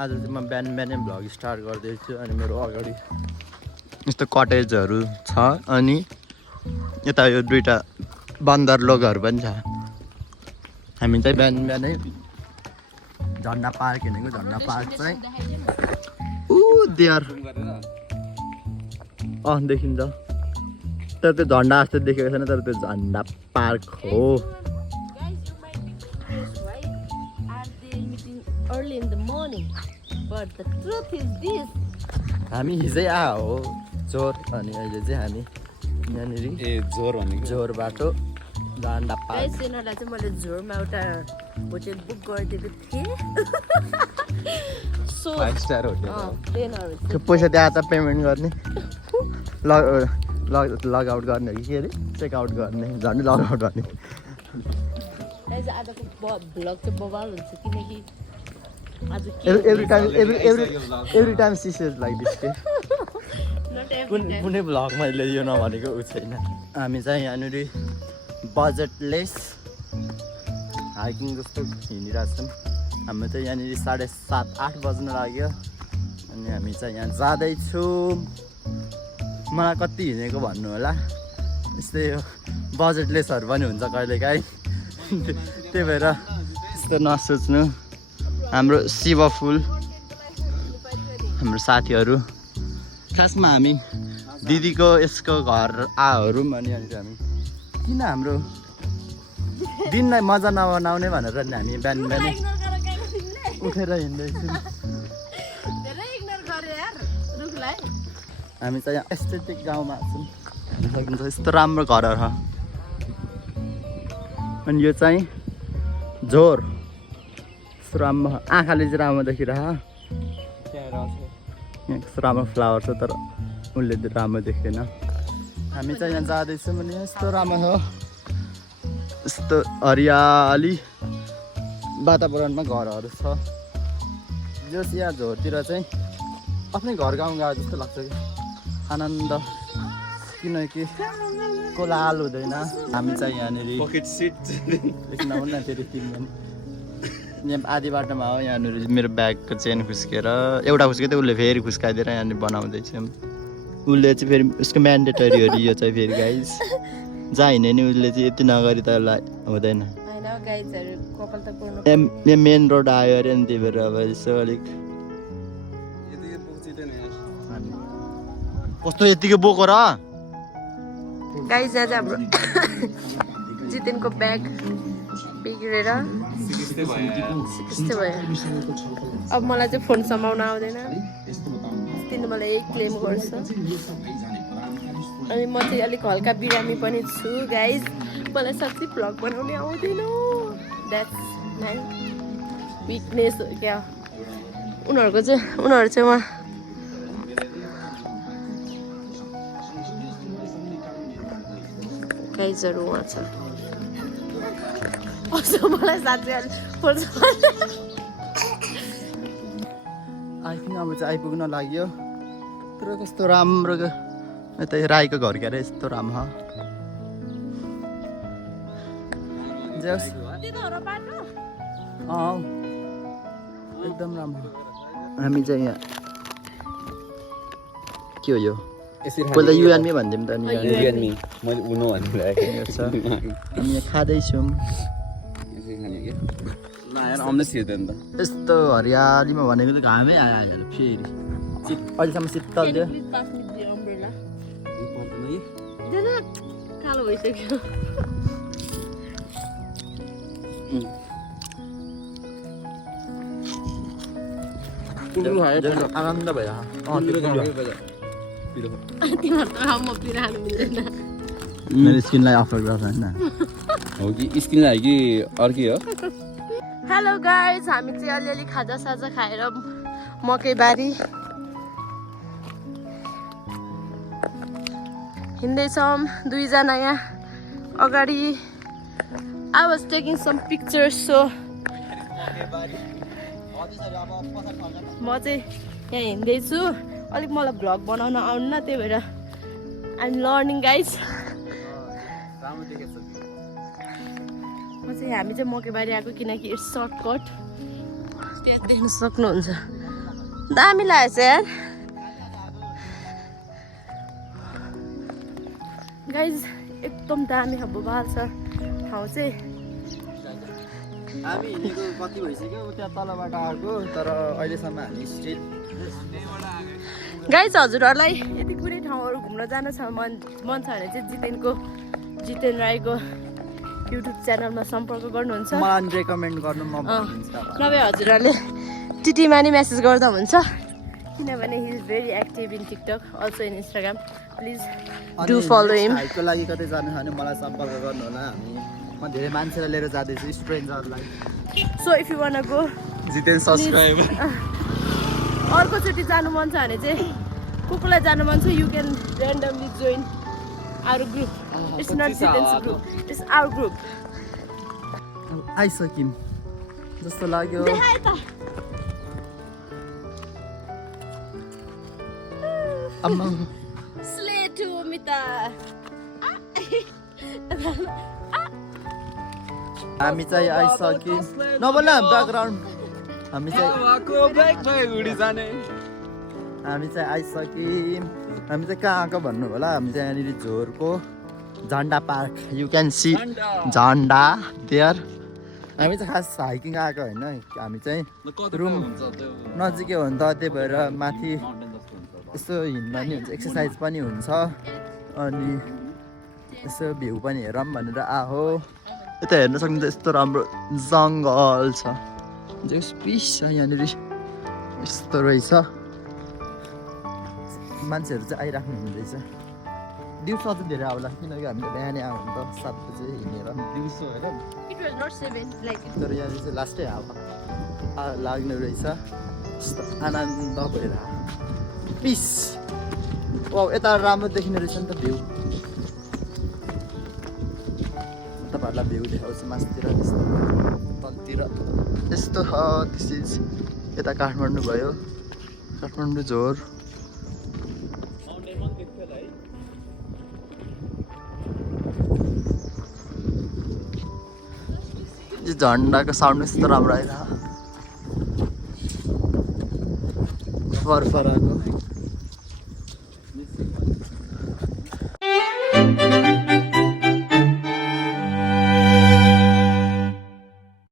आज चाहिँ म बिहानै भ्लग स्टार्ट गर्दैछु अनि मेरो अगाडि यस्तो कटेजहरू छ अनि यता यो दुईटा बन्दर लोगहरू पनि छ। हामी चाहिँ बिहानै झन्डा पार्क हिँडेको। झन्डा पार्क चाहिँ देयर देखिन्छ तर त्यो झन्डा जस्तो देखेको छैन, तर त्यो झन्डा पार्क हो। Early in the morning, but the truth is this. हामी हिजै हो जोर अनि अहिले चाहिँ हामी यहाँनिर जोर बाटो झन्डा पार्क। गाइस यिनीहरूलाई चाहिँ मैले जोरमा एउटा होटेल बुक गरिदिएको थिएँ। So 5 star hotel. त्यो 10 पैसा त्यहाँ त पेमेन्ट गर्ने लग आउट गर्ने हो कि के अरे चेक आउट गर्ने झन् लग आउट गर्ने। गाइस आजको भ्लग चाहिँ बवाल हुन्छ किनकि आज every time she says like this के कुनै भ्लग मैले यो नभनेको उ छैन। हामी चाहिँ यहाँनिर बजेटलेस हाइकिङ जस्तो हिँडिरहेछौँ। हाम्रो चाहिँ यहाँनिर 7:30-8 बज्न लाग्यो अनि हामी चाहिँ यहाँ जाँदैछौँ। मलाई कति हिँडेको भन्नु होला, यस्तै यो बजेटलेसहरू पनि हुन्छ कहिलेकाहीँ, त्यही भएर यस्तो नसोच्नु। हाम्रो शिव फुल हाम्रो साथीहरू, खासमा हामी दिदीको यसको घर आहरू अनि हामी किन हाम्रो दिनलाई मजा नबनाउने भनेर नि हामी बिहानै उठेर हिँड्दैछौँ। हामी चाहिँ यहाँ एस्थेटिक गाउँमा छौँ, सकिन्छ यस्तो राम्रो घरहरू छ। अनि यो चाहिँ जोर राम्रो आँखाले चाहिँ राम्रो देखिरह। यहाँ कस्तो राम्रो फ्लावर छ तर उसले त राम्रो देख्दैन। हामी चाहिँ यहाँ जाँदैछौँ भने यस्तो राम्रो छ, यस्तो हरियाली वातावरणमा घरहरू छ। जस यहाँ झोरतिर चाहिँ आफ्नै घर गाउँ गएको जस्तो लाग्छ कि आनन्द, किनकि कोलाहल हुँदैन। हामी चाहिँ यहाँनिर पकेट सिट नहुन्न फेरि किन्दैन। यहाँ आधी बाटोमा हो, यहाँनिर मेरो ब्यागको चेन खुस्केर एउटा खुस्केको उसले फेरि खुस्काइदिएर यहाँनिर बनाउँदैछौँ। उसले चाहिँ फेरि उसको म्यान्डेटरी हो यो चाहिँ फेरि गाइस जहाँ हिँड्यो नि उसले चाहिँ यति नगरी त हुँदैन। यहाँ मेन रोड आयो अरे नि, त्यही भएर अब यसो अलिक कस्तो यतिकै बोको र गाइस यहाँ चाहिँ हाम्रो जितेनको ब्याग बिग्रेर सिक्स्टे भयो। अब मलाई चाहिँ फोन समाउन आउँदैन, तिनीहरूले मलाई यही क्लेम गर्छ। अनि म चाहिँ अलिक हल्का बिरामी पनि छु गाइस, मलाई साँच्चै भ्लग बनाउनै आउँदैन। द्याट्स माई विकनेस क्या। उनीहरू चाहिँ उहाँ गाइजहरू उहाँ छ। मलाई साँच्चै फोन आइथिङ अब चाहिँ आइपुग्न लाग्यो। तर कस्तो राम्रो यता राईको घर क्या अरे यस्तो राम्रो एकदम राम्रो। हामी चाहिँ यहाँ के हो यो पहिला युएनमी भन्दिउँ त नि, युएनमी मैले उनो भनिरहेको हामी यहाँ खाँदैछौँ। यस्तो हरियालीमा भनेको त घामै आयो फेरि अहिलेसम्म शीतल थियो। कालो भइसक्यो। आनन्द भयो। मेरो स्किनलाई अफर गर्छ होइन हो कि स्किनलाई कि अर्कै हो। हेलो गाइज, हामी चाहिँ अलिअलि खाजासाजा खाएर मकैबारी हिँड्दैछौँ दुईजना यहाँ अगाडि। I was taking some pictures, so म चाहिँ यहाँ हिँड्दैछु। अलिक मलाई भ्लग बनाउन आउन्न, त्यही भएर आइ एम लर्निङ गाइज। हामी चाहिँ मकैबारी आएको किनकि इट्स सर्टकट, त्यहाँ देख्न सक्नुहुन्छ। दामी लागेछ यार गाइज एकदम दामी खालको बवाल छ ठाउँ चाहिँ हामी हिँडेको कति भइसक्यो त्यहाँ तलबाट आएको तर अहिलेसम्म हामी स्टिल गाइज हजुरहरूलाई यदि कुनै ठाउँहरू घुम्न जान छ मन छ भने चाहिँ जितेन राईको युट्युब च्यानलमा सम्पर्क गर्नुहुन्छ मलाई रेकमेन्ड गर्नु म भनिदिन्छु नभए हजुरहरूले टिटीमा नि मेसेज गर्दा हुन्छ किनभने he is very active in TikTok also in Instagram please do follow him हाइटको लागि कतै जानु छ भने मलाई सम्पर्क गर्नु होला म धेरै मान्छेलाई लिएर जाँदैछु स्ट्रेन्जरलाई so if you want go Jiten subscriber अर्कोचोटि जानु मन छ भने चाहिँ कुकुरलाई जानु मन छ you can randomly join our group it's not Jiten's group it's our group आइसक्यौँ जस्तो लाग्यो देखाए त अम्मा स्ले टु मिता हामी चाहिँ आइसक्यौँ नबोल न ब्याकग्राउन्ड हामी चाहिँ आइसक्यौँ हामी चाहिँ कहाँ आएको भन्नु होला हामी चाहिँ यहाँनिर झोरको झन्डा पार्क यु क्यान सी झन्डा देयर हामी चाहिँ खास हाइकिङ आएको होइन हामी चाहिँ रुम नजिकै हो नि त त्यही भएर माथि यसो हिँड्दा नि हुन्छ एक्सर्साइज पनि हुन्छ अनि यसो भ्यू पनि हेरौँ भनेर आहो यता हेर्न सक्नुहुन्छ यस्तो राम्रो जङ्गल छ पिस छ यहाँनिर यस्तो रहेछ मान्छेहरू चाहिँ आइराख्नु हुँदैछ दिउँसो चाहिँ धेरै आउला किनकि हामीले बिहानै आयो भने त 7 बजे हिँडेर दिउँसो होइन तर यहाँनिर चाहिँ लास्टै हावा लाग्ने रहेछ यस्तो आनन्द भएर पिस यता राम्रो देखिने रहेछ नि त भ्यू तपाईँहरूलाई भ्यू देखाउँछु मासतिर तलतिर यस्तो छ दिस इज यता काठमाडौँ भयो काठमाडौँ झोर झन्डाको साउन्ड यस्तो राम्रो आइरह फरफराको